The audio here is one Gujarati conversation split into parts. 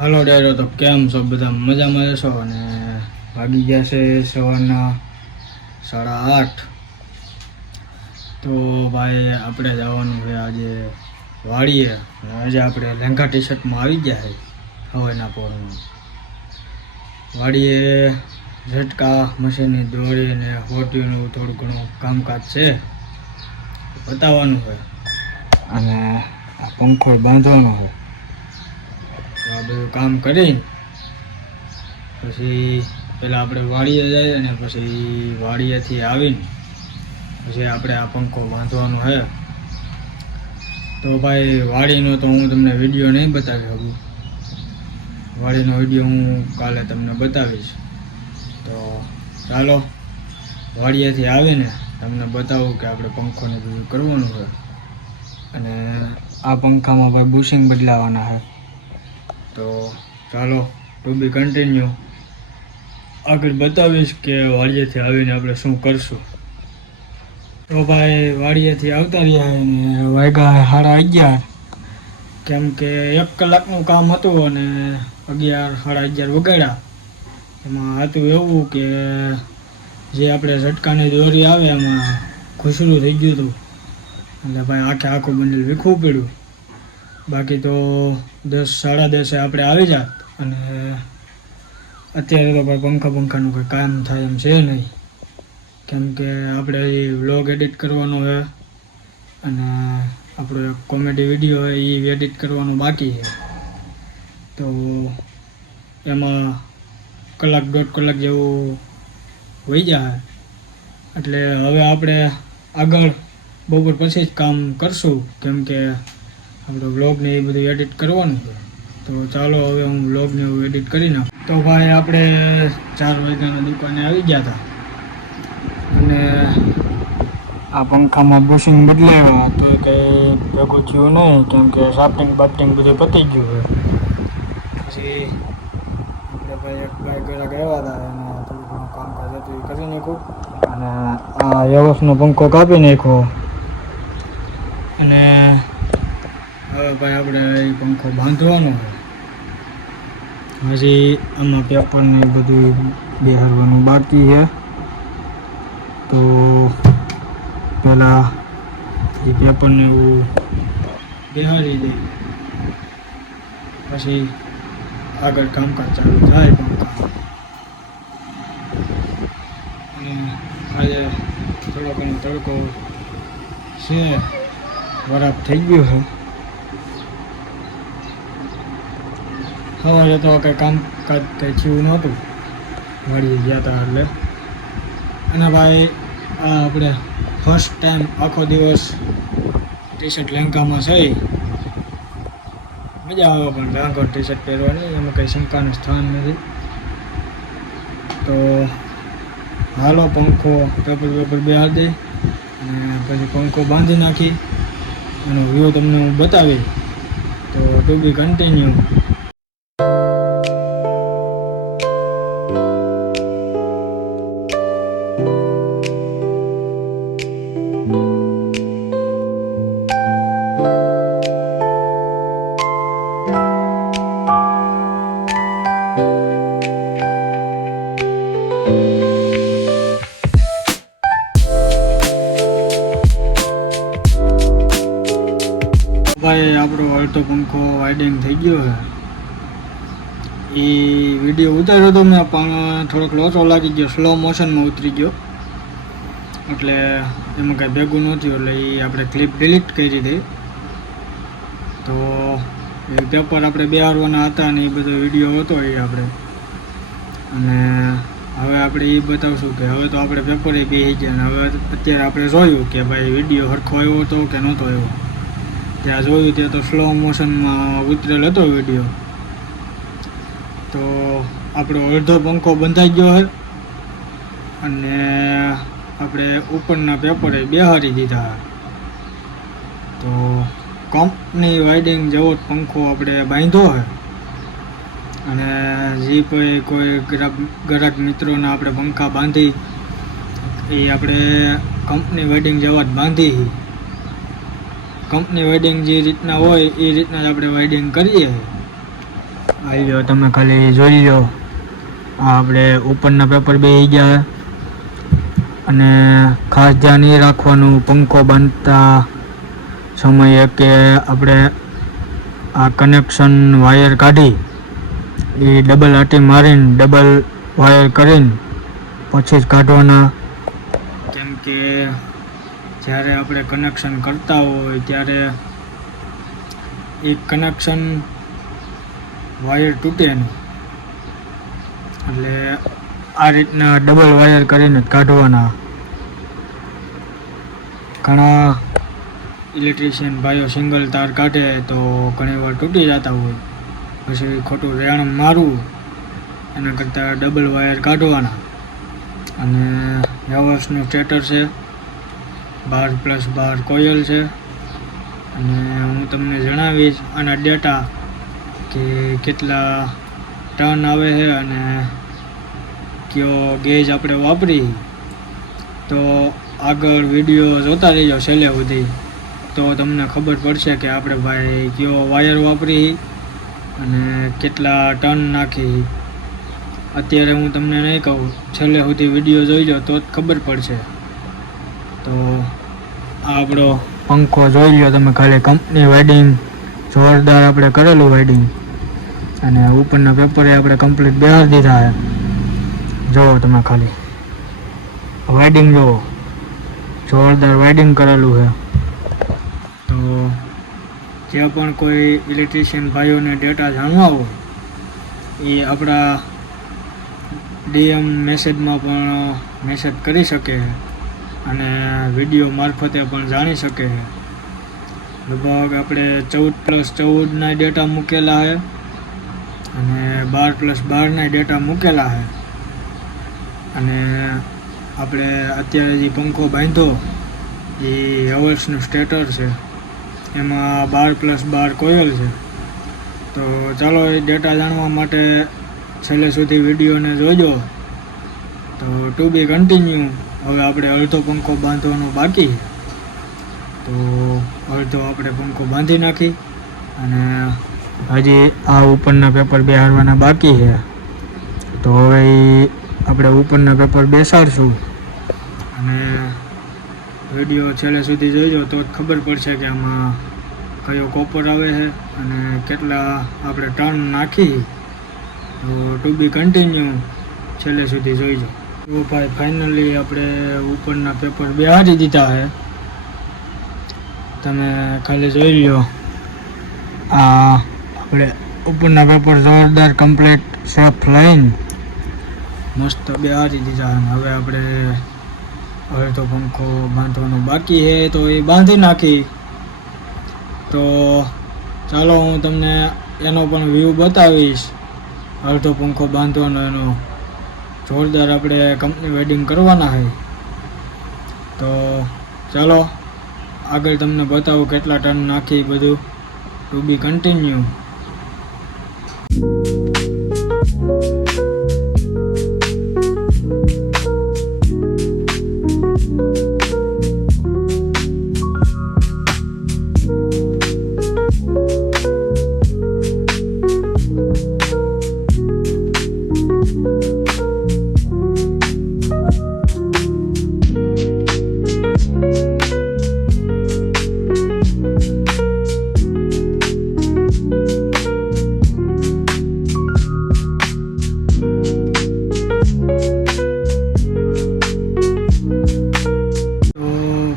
હાલો ડાયરો, તો કેમ છો બધા? મજામાં રહેશો? અને વાગી ગયા છે સવારના 8:30. તો ભાઈ આપણે જવાનું છે આજે વાડીએ. આજે આપણે લેંઘા ટી શર્ટમાં આવી ગયા છે હવાના પોરમાં. વાડીએ ઝટકા, મશીનની દોરી અને હોટીનું થોડું ઘણું કામકાજ છે, બતાવવાનું છે. અને આ પંખો બાંધવાનો છે. આ બધું કામ કરી પછી પહેલાં આપણે વાડીએ જઈએ અને પછી વાડીએથી આવીને પછી આપણે આ પંખો બાંધવાનો છે. તો ભાઈ વાડીનો તો હું તમને વિડીયો નહીં બતાવી શકું. વાડીનો વિડીયો હું કાલે તમને બતાવીશ. તો ચાલો વાડીએથી આવીને તમને બતાવું કે આપણે પંખોને બધું કરવાનું છે. અને આ પંખામાં ભાઈ બુશિંગ બદલાવાના છે. તો ચાલો ટુ બી કન્ટિન્યુ. આગળ બતાવીશ કે વાડીએથી આવીને આપણે શું કરશું. તો ભાઈ વાડીએથી આવતા રહ્યા અને વાગ્યા 11:30. કેમ કે 1 કલાકનું કામ હતું અને 11 સાડા 11 વગાડ્યા. એમાં હતું એવું કે જે આપણે ઝટકાની દોરી આવે એમાં ઘૂસરું થઈ ગયું હતું. એટલે ભાઈ આખું બંડલ વીખવું પડ્યું. બાકી તો 10 સાડા 10 આપણે આવી જાત. અને અત્યારે તો ભાઈ પંખાનું કંઈ કામ થાય એમ છે નહીં. કેમ કે આપણે વ્લોગ એડિટ કરવાનો છે અને આપણો એક કોમેડી વિડીયો હોય એ એડિટ કરવાનો બાકી છે. તો એમાં 1-1.5 કલાક જેવું વહી જાય. એટલે હવે આપણે આગળ બપોર પછી જ કામ કરશું. કેમ કે આપણે વ્લોગને એ બધું એડિટ કરવાનું છે. તો ચાલો હવે હું વ્લોગને એવું એડિટ કરી નાખું. તો ભાઈ આપણે 4 વાગ્યાના દુકાને આવી ગયા હતા અને આ પંખામાં બુશિંગ બદલાવ્યા તો કંઈ ભેગું થયું નહીં. કેમ કે સાફ્ટિંગ બાફ્ટિંગ બધું પતી ગયું છે. પછી આપણે ભાઈ એક ભાઈ ઘરે ગયા હતા અને થોડું ઘણું કામકાજ હતું એ કરી નાખ્યું. અને આ એવફનો પંખો કાપી નાખ્યો. અને હવે ભાઈ આપણે એ પંખો બાંધવાનો છે. હજી આમાં પેપરને બધું બેહારવાનું બાકી છે. તો પહેલાં એ પેપરને એવું બેહારી દે પછી આગળ કામકાજ ચાલુ થાય પંખા. અને આજે થોડો ઘણો તડકો છે, બરફ થઈ ગયો છે. સવારે તો કંઈ કામકાજ કંઈ થયું નહોતું, વાડીએ ગયા હતા એટલે. અને ભાઈ આ આપણે ફર્સ્ટ ટાઈમ આખો દિવસ ટી શર્ટ લેંઘામાં છે. મજા આવે પણ લેંઘા ટી શર્ટ પહેરવાની, એમાં કંઈ શંકાનું સ્થાન નથી. તો હાલો પંખો પેપર બેહાર દે અને પછી પંખો બાંધી નાખી એનો વ્યૂ તમને હું બતાવી. તો ટુ બી કન્ટિન્યુ. ભાઈ આપણો અડધો પંખો વાઇડિંગ થઈ ગયો છે. એ વિડીયો ઉતાર્યો હતો મેં, પણ થોડોક લોચો લાગી ગયો, સ્લો મોશનમાં ઉતરી ગયો. એટલે એમાં કાંઈ ભેગું નહોતું. એટલે એ આપણે ક્લિપ ડિલીટ કરી હતી. તો એ પેપર આપણે બેહારવાના હતા અને એ બધો વિડીયો હતો એ આપણે. અને હવે આપણે એ બતાવશું કે હવે તો આપણે પેપરે બેસી ગયા. અને હવે અત્યારે આપણે જોયું કે ભાઈ વિડીયો સરખો આવ્યો હતો કે નહોતો આવ્યો. ત્યાં જોયું ત્યાં તો સ્લો મોશનમાં ઉતરેલ હતો વિડીયો. તો આપણો અડધો પંખો બંધાઈ ગયો છે અને આપણે ઉપરના પેપરે બેહારી દીધા. તો કંપની વાઇડિંગ જેવો જ પંખો આપણે બાંધ્યો છે. અને જે કોઈ ગ્રાહક મિત્રોના આપણે પંખા બાંધી એ આપણે કંપની વાઇડિંગ જેવા જ બાંધી. કંપની વાઇડિંગ જે રીતના હોય એ રીતના જ આપણે વાઇડિંગ કરીએ. આવી લો, તમે ખાલી જોઈ લો. આ આપણે ઉપરના પેપર બેસી ગયા. અને ખાસ ધ્યાન એ રાખવાનું પંખો બાંધતા સમયે કે આપણે આ કનેક્શન વાયર કાઢી એ ડબલ આટી મારીને ડબલ વાયર કરીને પછી જ કાઢવાના. કેમ કે જ્યારે આપણે કનેક્શન કરતા હોય ત્યારે એક કનેક્શન વાયર તૂટે નહીં, એટલે આ રીતના ડબલ વાયર કરીને જ કાઢવાના. ઘણા ઇલેક્ટ્રિશિયન ભાઈઓ સિંગલ તાર કાઢે તો ઘણી વાર તૂટી જતા હોય, પછી ખોટું રેણ મારવું એના કરતાં ડબલ વાયર કાઢવાના. અને હેવલ્સનું સ્ટેટર છે, 12+12 કોયલ છે. અને હું તમને જણાવીશ આના ડેટા કે કેટલા ટર્ન આવે છે અને કયો ગેજ આપણે વાપરી. તો આગળ વિડીયો જોતા રહીજો છેલ્લે સુધી, તો તમને ખબર પડશે કે આપણે ભાઈ કયો વાયર વાપરી અને કેટલા ટર્ન નાખી. અત્યારે હું તમને નહીં કહું, છેલ્લે સુધી વિડીયો જોઈજો તો જ ખબર પડશે. તો આ આપણો પંખો જોઈ લો તમે ખાલી, કંપની વાઇડિંગ જોરદાર આપણે કરેલું વાઇડિંગ. અને ઉપરના પેપરે આપણે કમ્પ્લીટ બેહાડી દીધા છે. જુઓ તમે ખાલી વાઇડિંગ જુઓ, જોરદાર વાઇડિંગ કરેલું છે. તો જે પણ કોઈ ઇલેક્ટ્રિશિયન ભાઈઓને ડેટા જાણવા હોય એ આપણા DM મેસેજમાં પણ મેસેજ કરી શકે અને વિડીયો મારફતે પણ જાણી શકે. લગભગ આપણે 14+14ના ડેટા મૂકેલા છે અને 12+12ના ડેટા મૂકેલા છે. અને આપણે અત્યારે જે પંખો બાંધ્યો એ હેવલ્સનું સ્ટેટર છે, એમાં 12+12 કોયલ છે. તો ચાલો એ ડેટા જાણવા માટે છેલ્લે સુધી વિડીયોને જોજો. તો ટુ બી કન્ટિન્યુ. હવે આપણે અડધો પંખો બાંધવાનો બાકી છે, તો અડધો આપણે પંખો બાંધી નાખી અને હજી આ ઉપરના પેપર બેહાડવાના બાકી છે. તો હવે આપણે ઉપરના પેપર બેસાડશું અને વિડીયો છેલ્લે સુધી જોઈજો તો જ ખબર પડશે કે આમાં કયો કોપર આવે છે અને કેટલા આપણે ટર્ન નાખી. તો ટુ બી કન્ટિન્યુ, છેલ્લે સુધી જોઈજો. તો ભાઈ ફાઇનલી આપણે ઉપરના પેપર બેહાડી દીધા છે. તમે ખાલી જોઈ લો, આ આપણે ઉપરના પેપર જોરદાર કમ્પ્લીટ સેફ લાઈન મસ્ત બેહાડી દીધા. અને હવે આપણે અડધો પંખો બાંધવાનો બાકી છે તો એ બાંધી નાખી. તો ચાલો હું તમને એનો પણ વ્યૂ બતાવીશ. અડધો પંખો બાંધવાનો એનો જોરદાર આપણે કંપની વેડિંગ કરવાના છે. તો ચાલો આગળ તમને બતાવું કેટલા ટન નાખી બધું. ટુ બી કન્ટિન્યુ.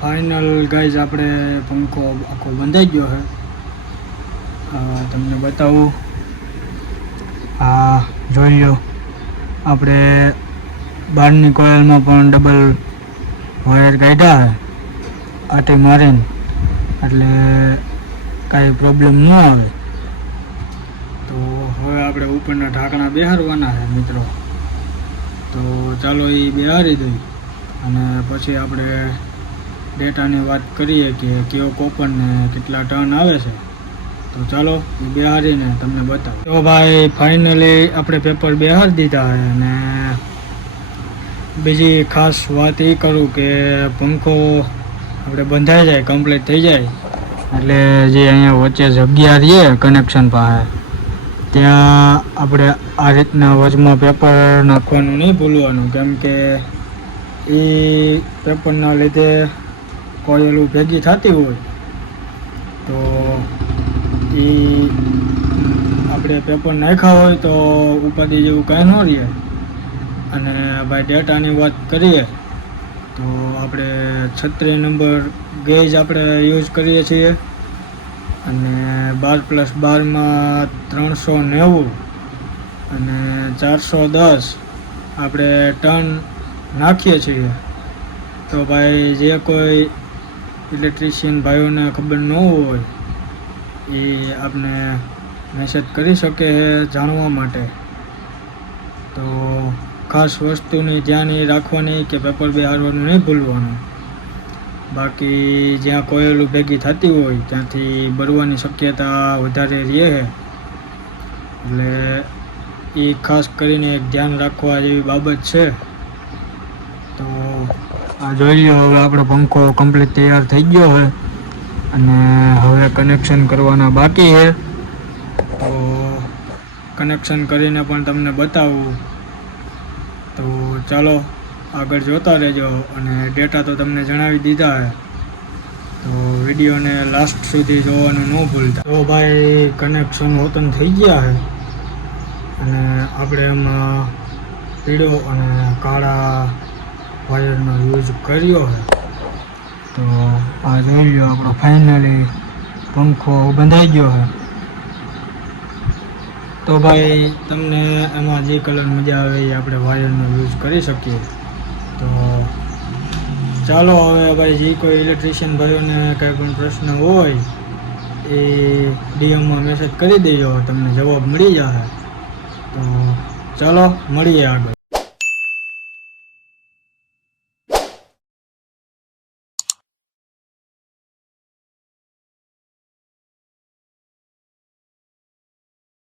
ફાઇનલ ગાઈઝ આપણે પંખો આખો બંધાઈ ગયો છે. તમને બતાવું, આ જોઈ લો આપણે બહારની કોયલમાં પણ ડબલ વાયર કાઢ્યા છે આટી મારીને, એટલે કાંઈ પ્રોબ્લેમ ન આવે. તો હવે આપણે ઉપરના ઢાંકણા બેહારવાના છે મિત્રો. તો ચાલો એ બેહારી દઈએ અને પછી આપણે ડેટાની વાત કરીએ કે કયો કોપર ને કેટલા ટર્ન આવે છે. તો ચાલો એ બેહારીને તમને બતાવો. તો ભાઈ ફાઇનલી આપણે પેપર બેહારી દીધા છે. અને બીજી ખાસ વાત એ કરું કે પંખો આપણે બંધાઈ જાય, કમ્પ્લીટ થઈ જાય એટલે જે અહીંયા વચ્ચે જગ્યા રહે કનેક્શન પાસે ત્યાં આપણે આ રીતના વચમાં પેપર નાખવાનું નહીં ભૂલવાનું, કેમ કે એ પેપરના લીધે કોયલું ભેગી થતી હોય તો એ આપણે પેપર નાખ્યા હોય તો ઉપાધિ જેવું કાંઈ ન રહે. અને ભાઈ ડેટાની વાત કરીએ તો આપણે 36 નંબર ગેજ આપણે યુઝ કરીએ છીએ અને 12+12માં 390 અને 410 આપણે ટન નાખીએ છીએ. તો ભાઈ જે કોઈ ઇલેક્ટ્રિશિયન ભાઈઓને ખબર ન હોય એ આપણે મેસેજ કરી શકે જાણવા માટે. તો ખાસ વસ્તુની ધ્યાન એ રાખવાની કે પેપર બેહારવાનું નહીં ભૂલવાનું. બાકી જ્યાં કોયલું ભેગી થતી હોય ત્યાંથી બરવાની શક્યતા વધારે રહે છે, એટલે એ ખાસ કરીને એક ધ્યાન રાખવા જેવી બાબત છે. તો આ જોઈ લો, હવે આપણો પંખો કમ્પ્લીટ તૈયાર થઈ ગયો છે અને હવે કનેક્શન કરવાના બાકી છે. તો કનેક્શન કરીને પણ તમને બતાવું. તો ચાલો આગળ જોતા રહેજો અને ડેટા તો તમને જણાવી દીધા છે, તો વિડીયોને લાસ્ટ સુધી જોવાનું ન ભૂલતા. તો ભાઈ કનેક્શન ઓપન થઈ ગયા છે અને આપણે એમાં પીળો અને કાળા વાયરનો યુઝ કર્યો છે. તો આ જોઈ લો, આપણો ફાઇનલી પંખો બંધાઈ ગયો છે. તો ભાઈ તમને એમાં જે કલર મજા આવે એ આપણે વાયરનો યુઝ કરી શકીએ. તો ચાલો હવે ભાઈ જે કોઈ ઇલેક્ટ્રિશિયન ભાઈઓને કંઈ પણ પ્રશ્ન હોય એ ડીએમમાં મેસેજ કરી દેજો, તમને જવાબ મળી જશે. તો ચાલો મળીએ આગળ.